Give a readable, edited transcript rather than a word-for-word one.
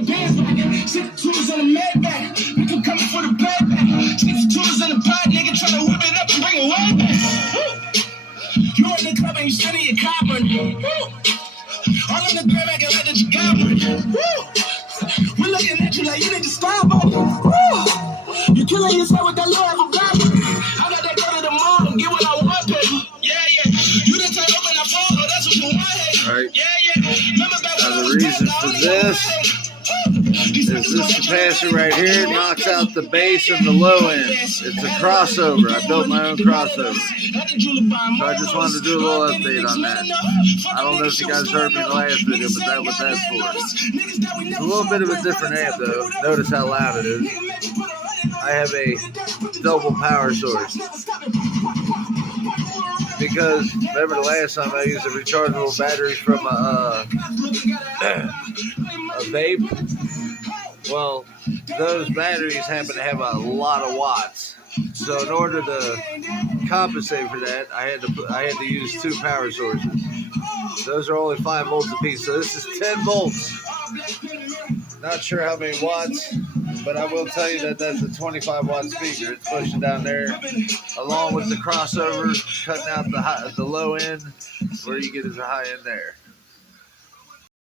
the bands rocking. 6 on the mad back. Nigga coming for the bad back. 6 in the pot, nigga trying to whip it up and bring it way back. You in the club and you sitting your copper. All in the grab acting like that you got one. We're looking at you like you need to stop it. You're killing yourself with that little of a body. I got that go to the mall and get what I want, baby. Yeah. You didn't take open that phone, that's what you want, hey. Right. Yeah. Remember back when Now I the was reason dead, for I only this is this capacitor right here knocks out the bass and the low end. It's a crossover. I built my own crossover. So I just wanted to do a little update on that. I don't know if you guys heard me in the last video, but that's what that's for. It's a little bit of a different amp though. Notice how loud it is. I have a double power source. Because remember the last time I used a rechargeable battery from a vape? Well, those batteries happen to have a lot of watts. So in order to compensate for that, I had to use 2 power sources. Those are only 5 volts apiece. So this is 10 volts. Not sure how many watts, but I will tell you that that's a 25 watt speaker. It's pushing down there, along with the crossover, cutting out the low end, where you get is a high end there.